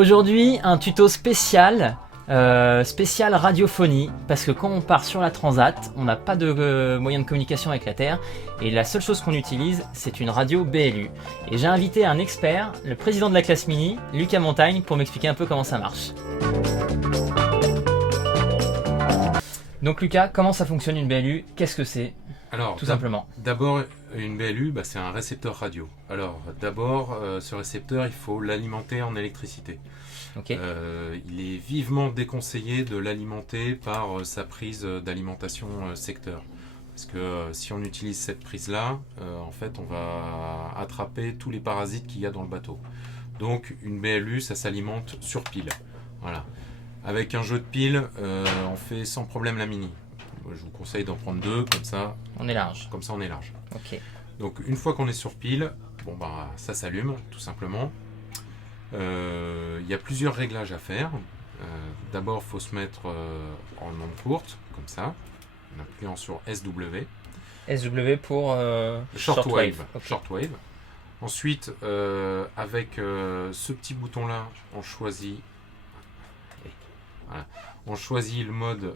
Aujourd'hui, un tuto spécial radiophonie, parce que quand on part sur la Transat, on n'a pas de moyen de communication avec la Terre, et la seule chose qu'on utilise, c'est une radio BLU. Et j'ai invité un expert, le président de la classe mini, Lucas Montagne, pour m'expliquer un peu comment ça marche. Donc Lucas, comment ça fonctionne une BLU? Qu'est-ce que c'est? Alors, tout simplement. D'abord, une BLU, c'est un récepteur radio. Alors, d'abord, ce récepteur, il faut l'alimenter en électricité. Okay. Il est vivement déconseillé de l'alimenter par sa prise d'alimentation secteur. Parce que si on utilise cette prise-là, en fait, on va attraper tous les parasites qu'il y a dans le bateau. Donc, une BLU, ça s'alimente sur pile. Voilà. Avec un jeu de piles, on fait sans problème la mini. Je vous conseille d'en prendre deux, comme ça on est large. Comme ça, on est large. Okay. Donc, une fois qu'on est sur pile, ça s'allume, tout simplement. Il y a plusieurs réglages à faire. D'abord, il faut se mettre en onde courte, comme ça, en appuyant sur SW. SW pour Shortwave. Okay. Shortwave. Ensuite, avec ce petit bouton-là, on choisit le mode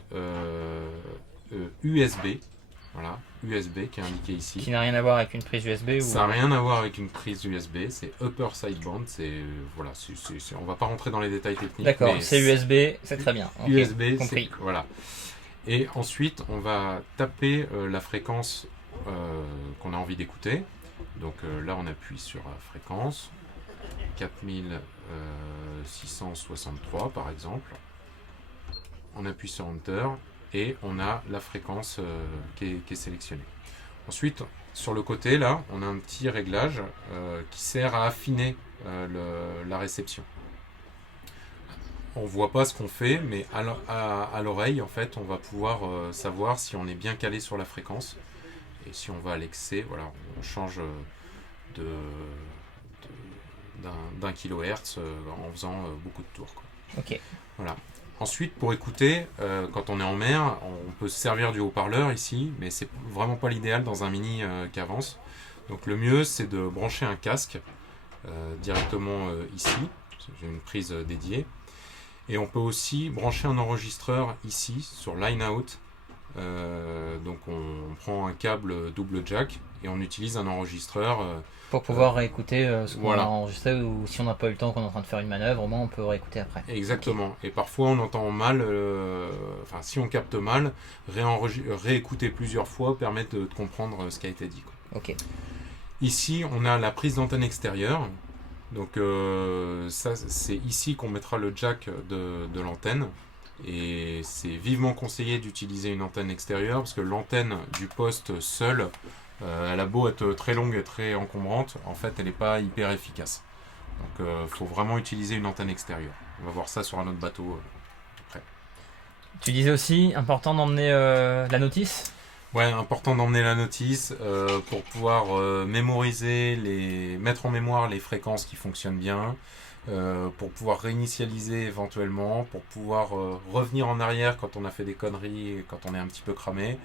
USB. Voilà, USB qui est indiqué ici. Qui n'a rien à voir avec une prise USB. Ça n'a rien à voir avec une prise USB, c'est upper sideband, on va pas rentrer dans les détails techniques. D'accord, c'est USB, c'est très bien. Okay, USB, compris. Voilà. Et ensuite, on va taper la fréquence qu'on a envie d'écouter. Donc là, on appuie sur la fréquence 4663 par exemple. On appuie sur Enter. Et on a la fréquence qui est sélectionnée. Ensuite, sur le côté, là, on a un petit réglage qui sert à affiner la réception. On ne voit pas ce qu'on fait, mais à l'oreille, en fait, on va pouvoir savoir si on est bien calé sur la fréquence. Et si on va à l'excès, voilà, on change d'un kilohertz en faisant beaucoup de tours, quoi. Ok. Voilà. Ensuite, pour écouter, quand on est en mer, on peut se servir du haut-parleur ici, mais c'est vraiment pas l'idéal dans un mini qui avance. Donc le mieux, c'est de brancher un casque directement ici. J'ai une prise dédiée. Et on peut aussi brancher un enregistreur ici, sur Line Out. Donc on prend un câble double jack et on utilise un enregistreur pour pouvoir réécouter ce qu'on voilà. a enregistré, ou si on n'a pas eu le temps, qu'on est en train de faire une manœuvre, au moins on peut réécouter après. Exactement. Okay. Et parfois on entend mal, si on capte mal, réécouter plusieurs fois permet de comprendre ce qui a été dit, quoi. Okay. Ici on a la prise d'antenne extérieure. Donc ça, c'est ici qu'on mettra le jack de l'antenne. Et c'est vivement conseillé d'utiliser une antenne extérieure parce que l'antenne du poste seule, elle a beau être très longue et très encombrante, en fait elle n'est pas hyper efficace. Donc il faut vraiment utiliser une antenne extérieure. On va voir ça sur un autre bateau après. Tu disais aussi, important d'emmener la notice ? Ouais, important d'emmener la notice pour pouvoir mettre en mémoire les fréquences qui fonctionnent bien. Pour pouvoir réinitialiser éventuellement, pour pouvoir revenir en arrière quand on a fait des conneries et quand on est un petit peu cramé.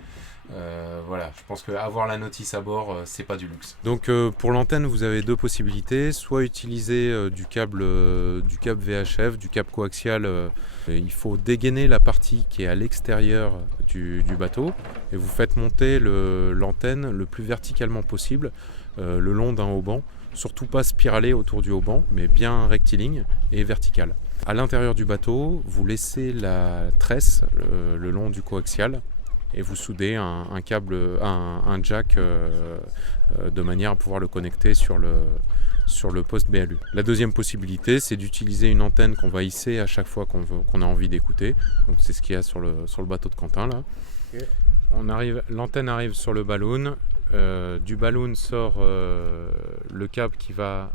Voilà, je pense qu'avoir la notice à bord, c'est pas du luxe. Donc pour l'antenne, vous avez deux possibilités, soit utiliser du câble VHF, du câble coaxial. Il faut dégainer la partie qui est à l'extérieur du bateau et vous faites monter l'antenne le plus verticalement possible le long d'un haubans. Surtout pas spiralé autour du haubans, mais bien rectiligne et vertical. À l'intérieur du bateau, vous laissez la tresse le long du coaxial et vous soudez un jack de manière à pouvoir le connecter sur le poste BLU. La deuxième possibilité, c'est d'utiliser une antenne qu'on va hisser à chaque fois qu'on a envie d'écouter. Donc c'est ce qu'il y a sur le bateau de Quentin là. Okay. L'antenne arrive sur le balloon. Du balloon sort le câble qui va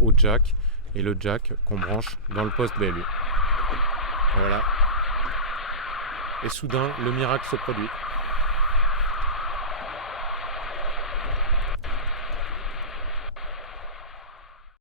au jack et le jack qu'on branche dans le poste BLU. Voilà. Et soudain, le miracle se produit.